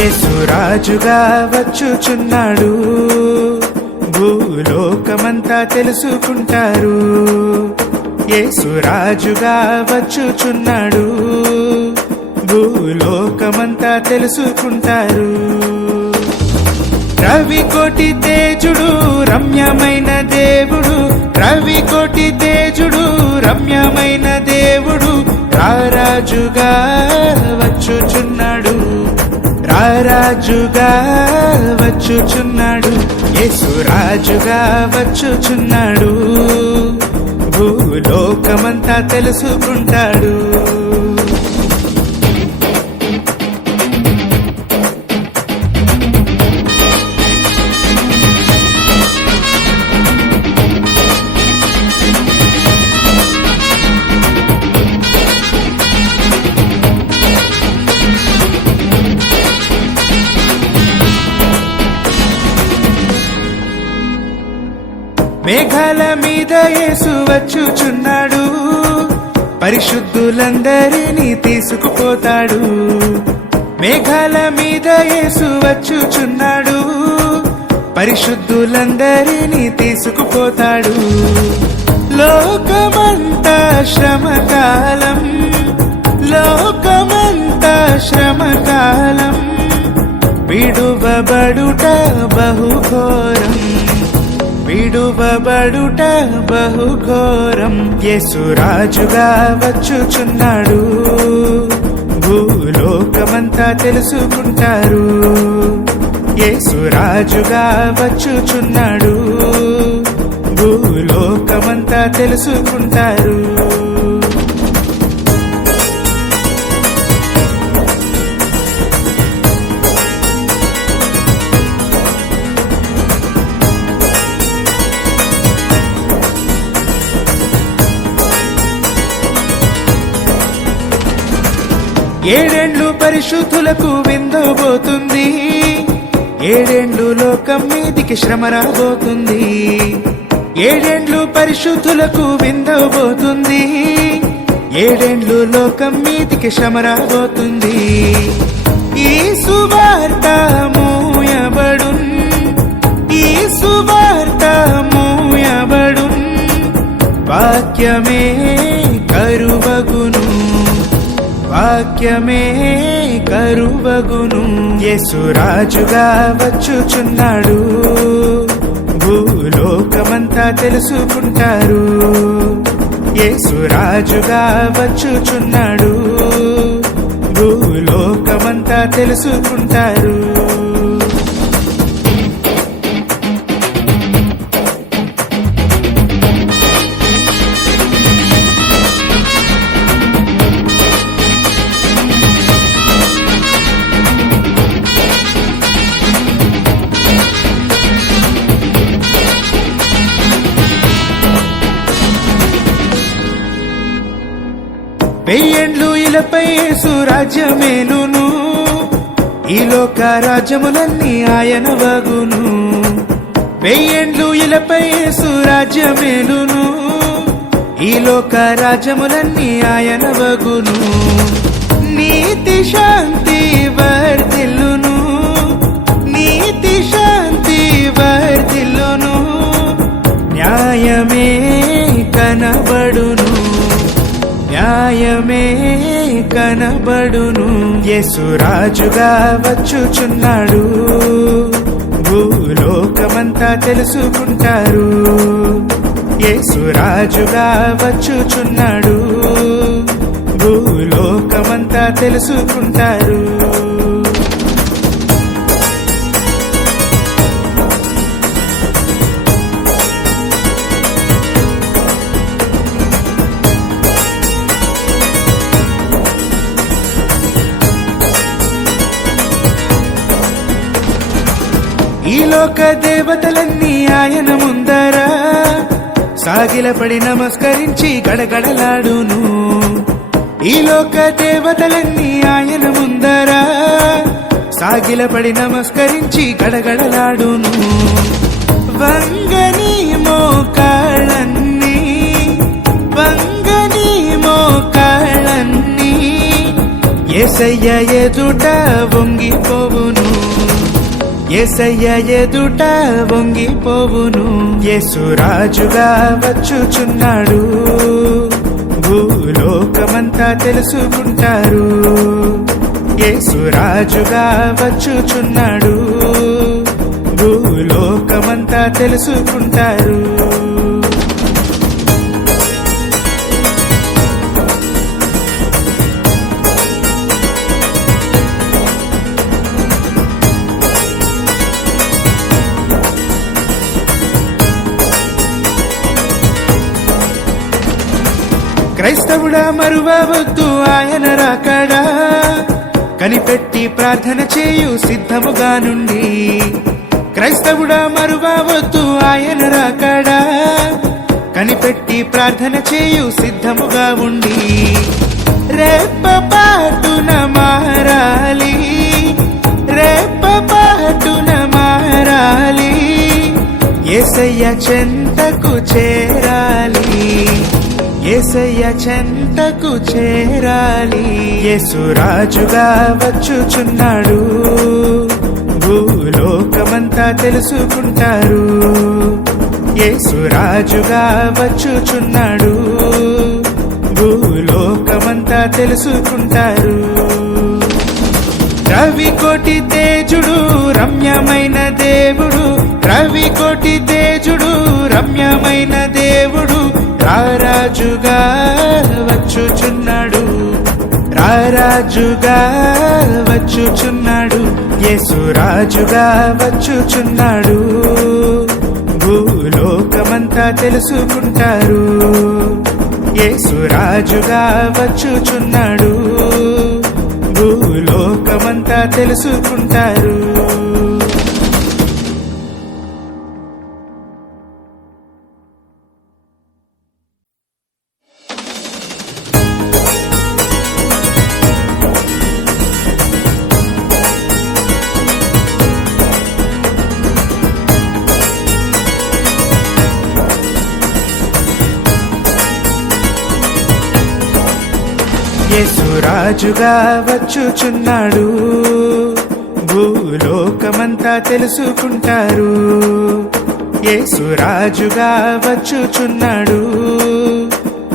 యేసు రాజుగా వచ్చుచున్నాడు, భూలోకమంతా తెలుసుకుంటారు. యేసు రాజుగా వచ్చుచున్నాడు, భూలోకమంతా తెలుసుకుంటారు. రవికోటి తేజుడు రమ్యమైన దేవుడు, రవికోటి తేజుడు రమ్యమైన దేవుడు, రారాజుగా వచ్చుచున్నాడు, రారాజుగా వచ్చుచున్నాడు. యేసు రాజుగా వచ్చుచున్నాడు, భూలోకమంతా తెలుసుకుంటాడు. మేఘాల మీద యేసు వచ్చుచున్నాడు, పరిశుద్ధులందరినీ తీసుకుపోతాడు. మేఘాల మీద యేసు వచ్చుచున్నాడు, పరిశుద్ధులందరినీ తీసుకుపోతాడు. లోకమంతా శ్రమకాలం, లోకమంతా శ్రమకాలం, విడువబడుట బహుఘోరం, విడువబడుట బహుఘోరం. యేసు రాజుగా వచ్చుచున్నాడు, భూలోకమంతా తెలుసుకుంటారు. యేసు రాజుగా వచ్చుచున్నాడు, భూలోకమంతా తెలుసుకుంటారు. ఏడేండ్లు పరిశుద్ధులకు విందబోతుంది, ఏడేండ్లు లోకం మీదికి శ్రమ రాబోతుంది. ఏడేండ్లు పరిశుద్ధులకు విందబోతుంది, ఏడేండ్లు లోకం మీదికి శ్రమ రాబోతుంది. ఈ సువార్త మూయబడున్, ఈ సువార్త మూయబడున్, వాక్యమే కరువగును, వాక్యమే కరువగును. యేసు రాజుగా వచ్చుచున్నాడు, భూలోకమంతా తెలుసుకుంటారు. యేసు రాజుగా వచ్చుచున్నాడు, భూలోకమంతా తెలుసుకుంటారు. వెయ్యేండ్లు ఇలపై యేసు రాజ్యమేలును, ఈ లోక రాజ్యములన్నీ ఆయన వగును. వెయ్యేండ్లు ఇలపై యేసు రాజ్యమేలును, ఈ లోక రాజ్యములన్నీ ఆయన వగును. నీతి శాంతి వర్ధిల్లును, నీతి శాంతి వర్ధిల్లును, న్యాయమే కనబడును, న్యాయమే కనబడును. యేసు రాజుగా వచ్చుచున్నాడు, భూలోకమంతా తెలుసుకుంటారు. యేసు రాజుగా వచ్చుచున్నాడు, భూలోకమంతా తెలుసుకుంటారు. ఈ లోక దేవతలన్నీ ఆయన ముందర సాగిలపడి నమస్కరించి గడగడలాడును. ఈ లోక దేవతలన్నీ ఆయన ముందర సాగిలపడి నమస్కరించి గడగడలాడును. వంగని మోకాళ్ళన్నీ, వంగని మోకాళ్ళన్నీ యేసయ్య ఎదుట వంగిపోవును, యేసయ్య ఎదుట వంగిపోవును. యేసు రాజుగా వచ్చుచున్నాడు, భూలోకమంతా తెలుసుకుంటారు. యేసు రాజుగా వచ్చుచున్నాడు, భూలోకమంతా తెలుసుకుంటారు. క్రైస్తవుడా మరువవద్దు ఆయన రాకడా, కనిపెట్టి ప్రార్థన చేయు సిద్ధముగా నుండి. క్రైస్తవుడా మరువవద్దు ఆయన రాకడా, కనిపెట్టి ప్రార్థన చేయు సిద్ధముగా ఉండి. రెప్పపాటున మారాలి, రెప్పపాటున మారాలి, యేసయ్య చెంతకు చేరాలి, యేసయ్య చెంతకు చేరాలి. యేసు రాజుగా వచ్చుచున్నాడు, భూలోకమంతా తెలుసుకుంటారు. యేసు రాజుగా వచ్చుచున్నాడు, భూలోకమంతా తెలుసుకుంటారు. రవికోటి తేజుడు రమ్యమైన దేవుడు, రవికోటి తేజుడు రమ్యమైన దేవుడు, రారాజుగా వచ్చుచున్నాడు, రారాజుగా వచ్చుచున్నాడు. యేసు రాజుగా వచ్చుచున్నాడు, భూలోకమంతా తెలుసుకుంటారు. యేసు రాజుగా వచ్చుచున్నాడు, భూలోకమంతా తెలుసుకుంటారు. యేసు రాజుగా వచ్చుచున్నాడు, భూలోకమంతా తెలుసుకుంటారు. యేసు రాజుగా వచ్చుచున్నాడు,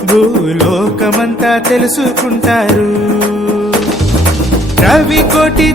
భూలోకమంతా తెలుసుకుంటారు. రవికోటి